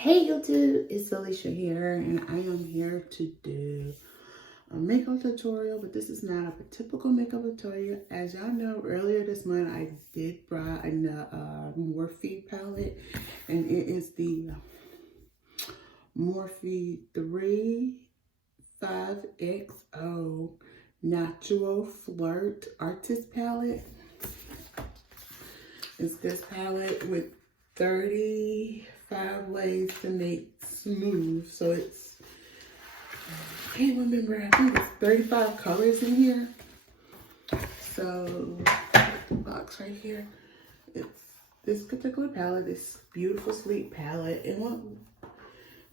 Hey YouTube, it's Alicia here, and I am here to do a makeup tutorial, but this is not a typical makeup tutorial. As y'all know, earlier this month I did buy a Morphe palette, and it is the Morphe 35XO Natural Flirt Artist Palette. It's this palette with 35 ways to make smooth. So it's, I can't remember, I think it's 35 colors in here. So the box right here, it's this particular palette, this beautiful sleek palette. And what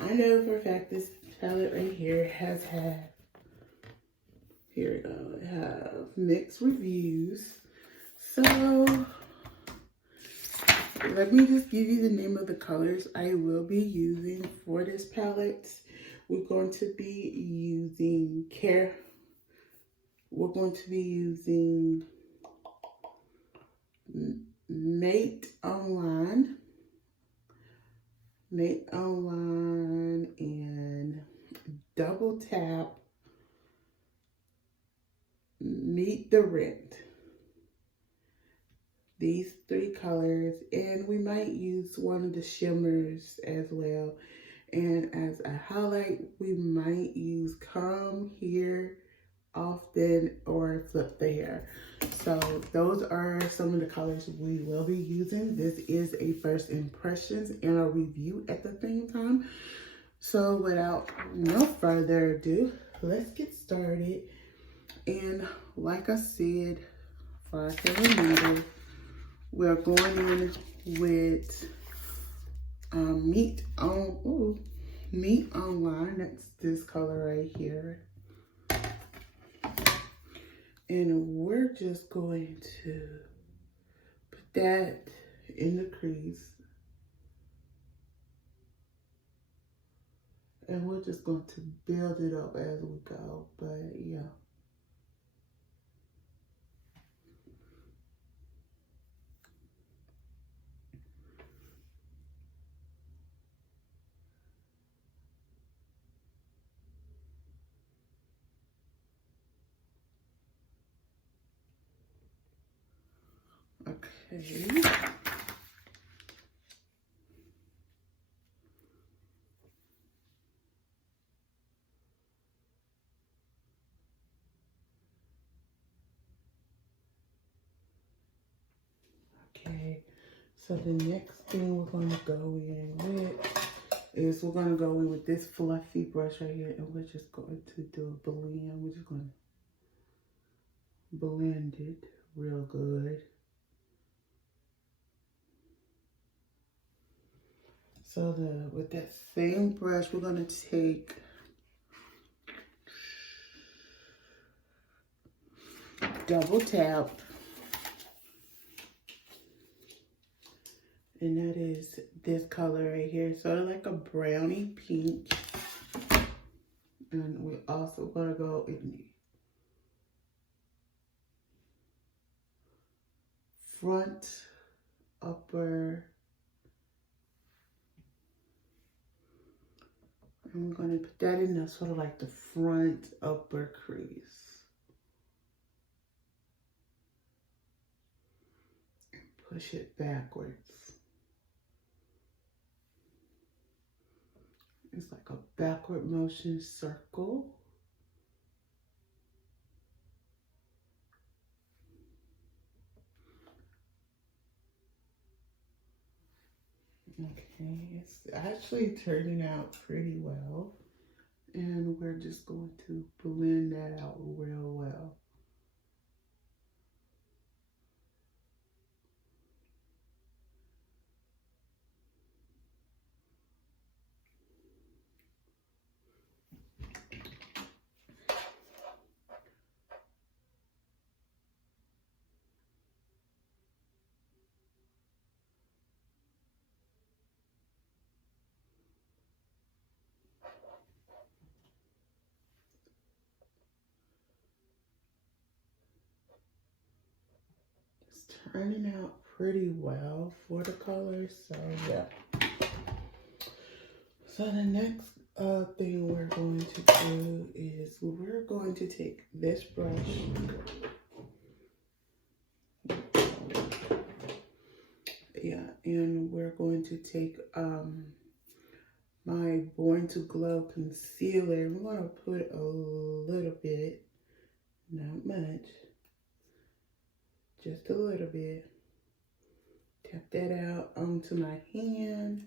I know for a fact, this palette right here has had, here we go, it have mixed reviews. So let me just give you the name of the colors I will be using for this palette. We're going to be using Mate Online, and Double Tap Meet the Rent. These three colors, and we might use one of the shimmers as well. And as a highlight, we might use Come Here Often or Flip the Hair. So those are some of the colors we will be using. This is a first impressions and a review at the same time. So without no further ado, let's get started. And like I said, if I can remember, we're going in with Meet Online. That's this color right here. And we're just going to put that in the crease. And we're just going to build it up as we go. But yeah. Okay. Okay. So the next thing we're going to go in with is we're going to go in with this fluffy brush right here, and we're just going to do a blend. We're just going to blend it real good. So with that same brush, we're going to take Double Tap, and that is this color right here, sort of like a brownie pink. And we're also going to go in the front upper, and we're going to put that in there, sort of like the front upper crease. And push it backwards. It's like a backward motion circle. Okay, it's actually turning out pretty well. And we're just going to blend that out real well. Turning out pretty well for the colors, so yeah. So the next thing we're going to do is we're going to take this brush. Yeah, and we're going to take my Born to Glow concealer. I'm going to put a little bit, not much, just a little bit. Tap that out onto my hand.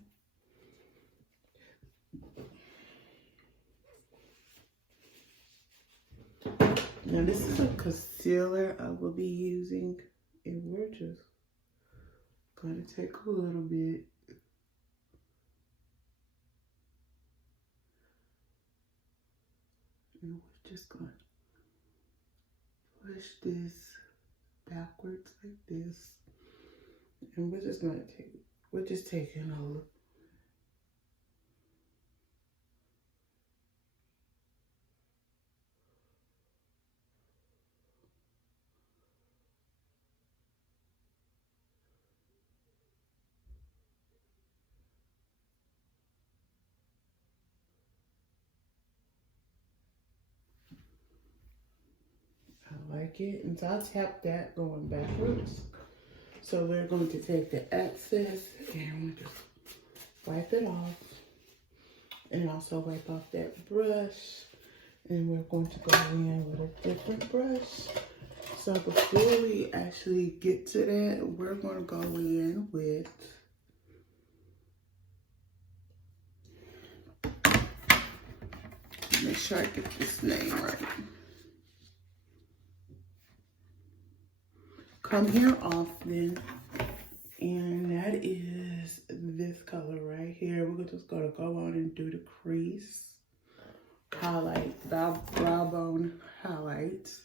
Now this is a concealer I will be using, and we're just going to take a little bit. And we're just going to push this backwards like this. And we're just going to take, we're just taking a look. I like it. And so I'll tap that going backwards. So we're going to take the excess and we'll just wipe it off. And also wipe off that brush. And we're going to go in with a different brush. So before we actually get to that, we're going to go in with make sure I get this name right. Come Here Often, and that is this color right here. We're just gonna go on and do the crease highlight, brow bone highlights.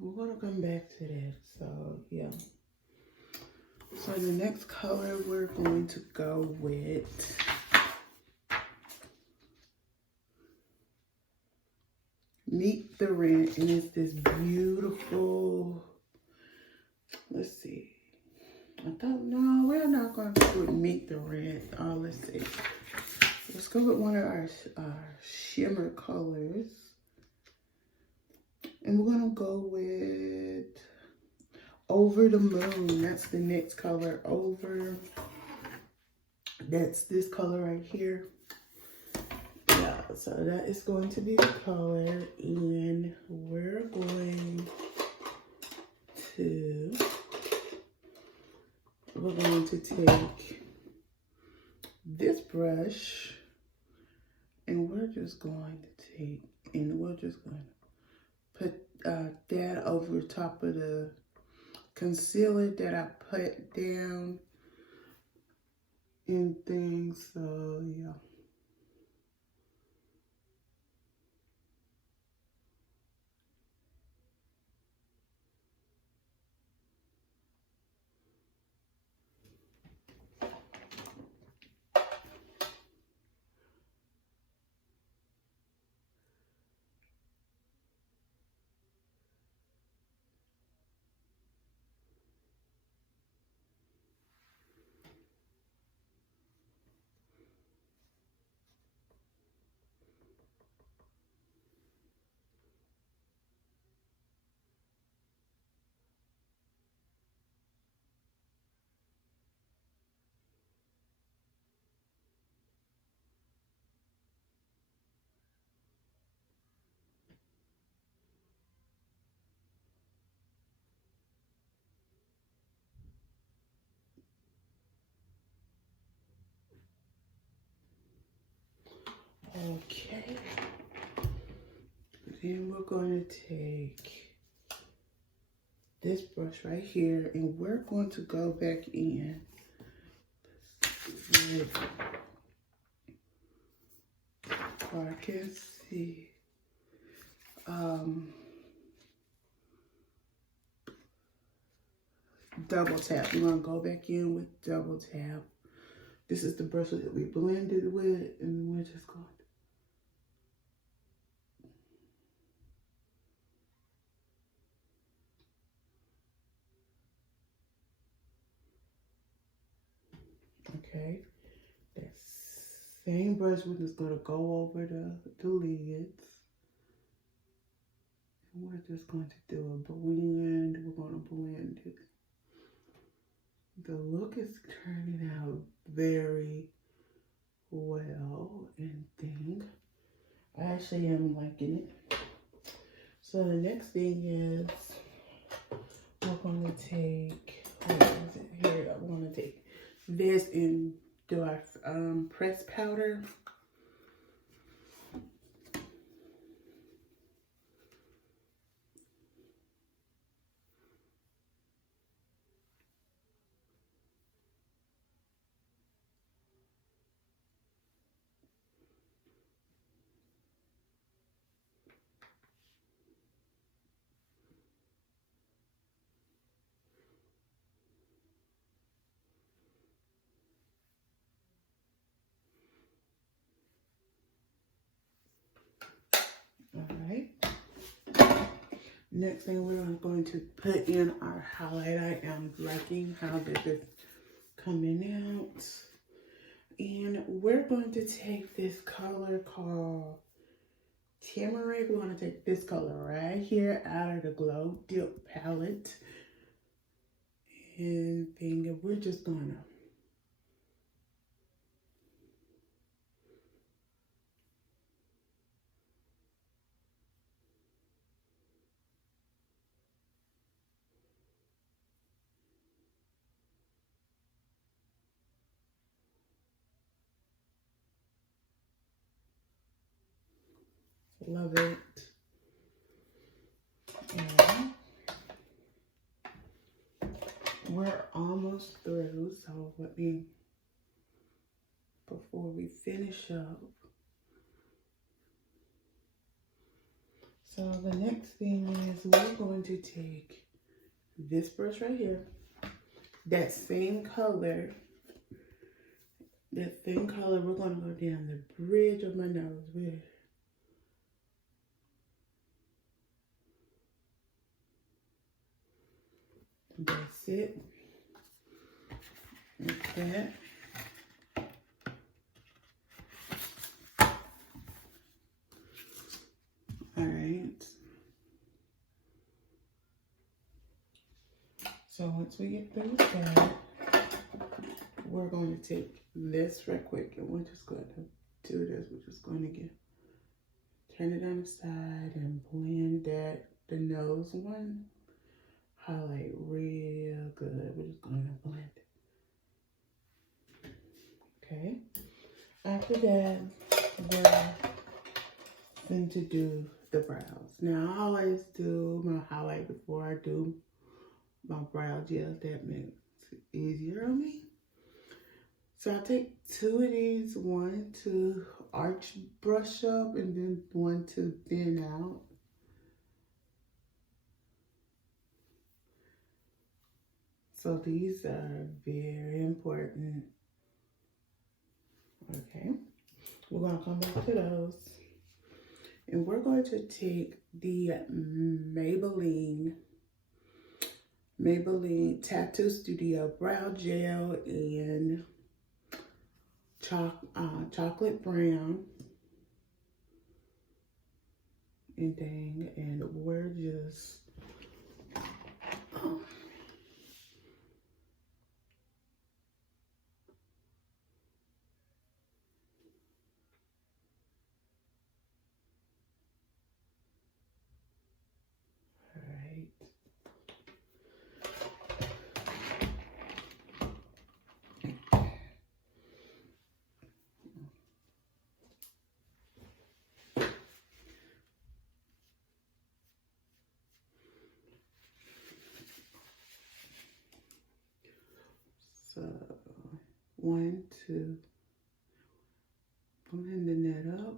We're gonna come back to that, so yeah. So the next color we're going to go with Meet the Rent, and it's this beautiful, let's see. I thought, no, we're not going to do it Meet the Rent. Let's see. Let's go with one of our shimmer colors. And we're going to go with Over the Moon. That's the next color. Over. That's this color right here. Yeah, so that is going to be the color. And we're going to take this brush. And we're just going to take, and we're just going to put that over top of the concealer that I put down and things. So yeah. Okay. Then we're going to take this brush right here and we're going to go back in with far can see. Double tap. We're gonna go back in with double tap. This is the brush that we blended with, and we're just going. Okay, that same brush, we're just gonna go over the lids. And we're just going to do a blend. We're gonna blend it. The look is turning out very well and thing. I actually am liking it. So the next thing is we're gonna take, what is it here? I'm gonna take this and do our pressed powder. Alright. Next thing we're going to put in our highlight. I am liking how this is coming out. And we're going to take this color called Turmeric. We're going to take this color right here out of the Glow Dip palette. And then we're just going to love it. And we're almost through, so let me, before we finish up. So the next thing is we're going to take this brush right here, that same color, we're going to go down the bridge of my nose with. That's it. Like that. All right. So once we get through with that, we're going to take this right quick and we're just going to do this. We're just going to turn it on the side and blend that, the nose one. Highlight real good. We're just going to blend it. Okay. After that, we're going to do the brows. Now, I always do my highlight before I do my brow gel. That makes it easier on me. So I take two of these, one to arch brush up and then one to thin out. So these are very important. Okay, we're gonna come back to those. And we're going to take the Maybelline Tattoo Studio Brow Gel in chocolate brown. And we're just so 1, 2, blending that up.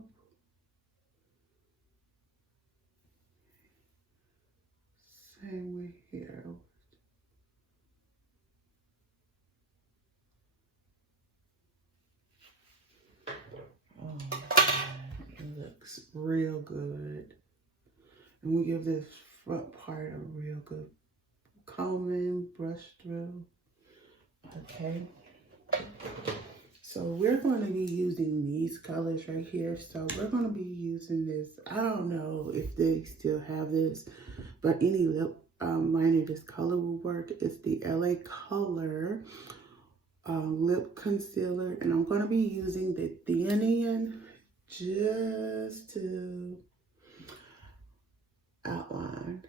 real good. And we give this front part a real good combing, brush through. Okay. So we're going to be using these colors right here. So we're going to be using this. I don't know if they still have this, but any lip liner this color will work. It's the LA Color lip concealer, and I'm going to be using the thin end just to outline.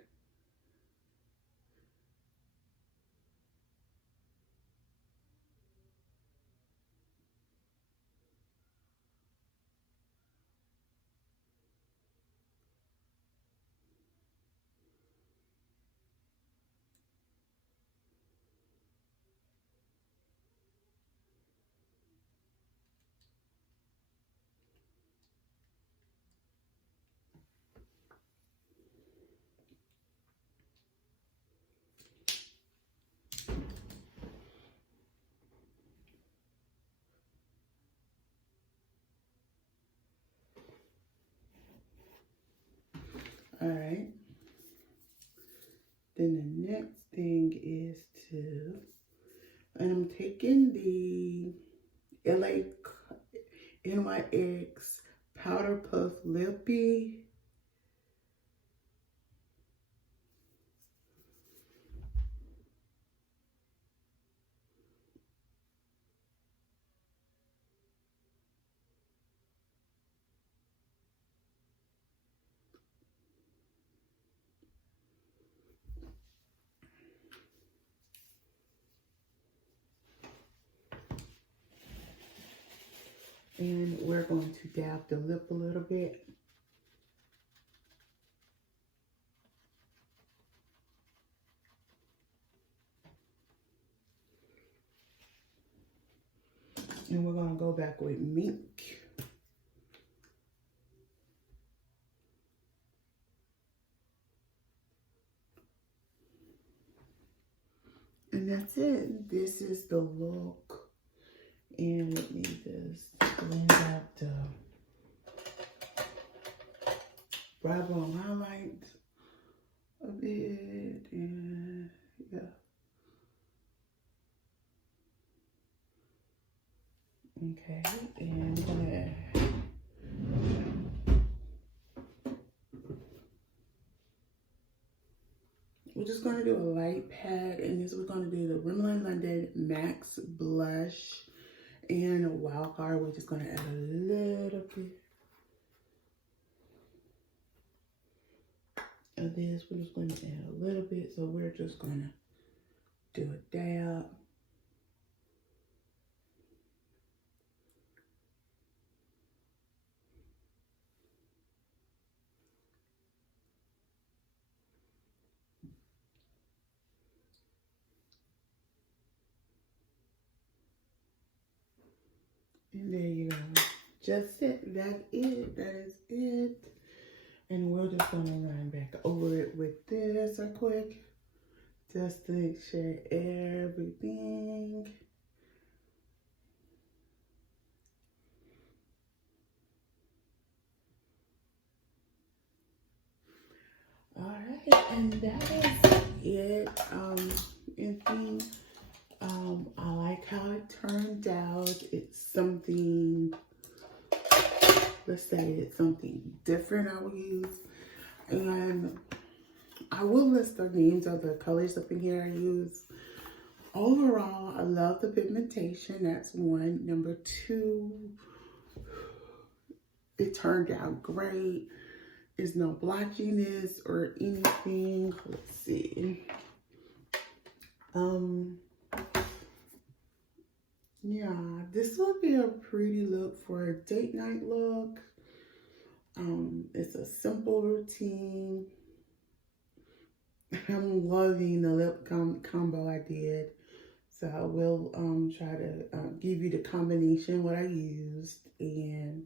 All right. Then the next thing is and I'm taking the NYX Powder Puff Lippie. And we're going to dab the lip a little bit. And we're going to go back with Mink. And that's it. This is the look. And let me just blend out the Revlon highlights a bit. And yeah. Okay. And we're just going to do a light pat. And this we're going to do the Rimmel Max blush. And a wild card, we're just going to add a little bit of this. We're just going to add a little bit. So we're just going to do a dab. And there you go. Just it. That's it. That is it. And we're just going to run back over it with this real quick. Just to make sure everything. Alright. And that is it. And I like how it turned out. It's something, let's say it's something different I will use. And I will list the names of the colors up in here I use. Overall, I love the pigmentation. That's one. Number two, it turned out great. There's no blotchiness or anything. Let's see. Yeah, this would be a pretty look for a date night look. It's a simple routine. I'm loving the lip combo I did. So I will try to give you the combination what I used and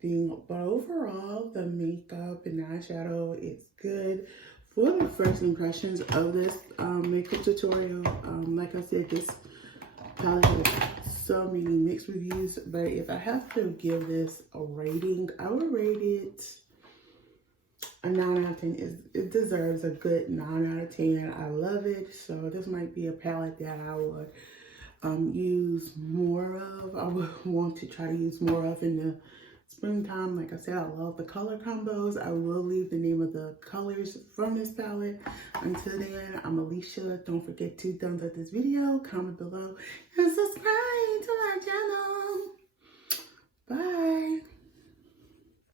but overall the makeup and eyeshadow is good. For the first impressions of this makeup tutorial, like I said, this palette is so many mixed reviews, but if I have to give this a rating, I would rate it a 9 out of 10. It deserves a good 9 out of 10. I love it. So this might be a palette that I would use more of. I would want to try to use more of in the springtime. Like I said, I love the color combos. I will leave the name of the colors from this palette. Until then, I'm Alicia. Don't forget to thumbs up this video, comment below, and subscribe to my channel. Bye.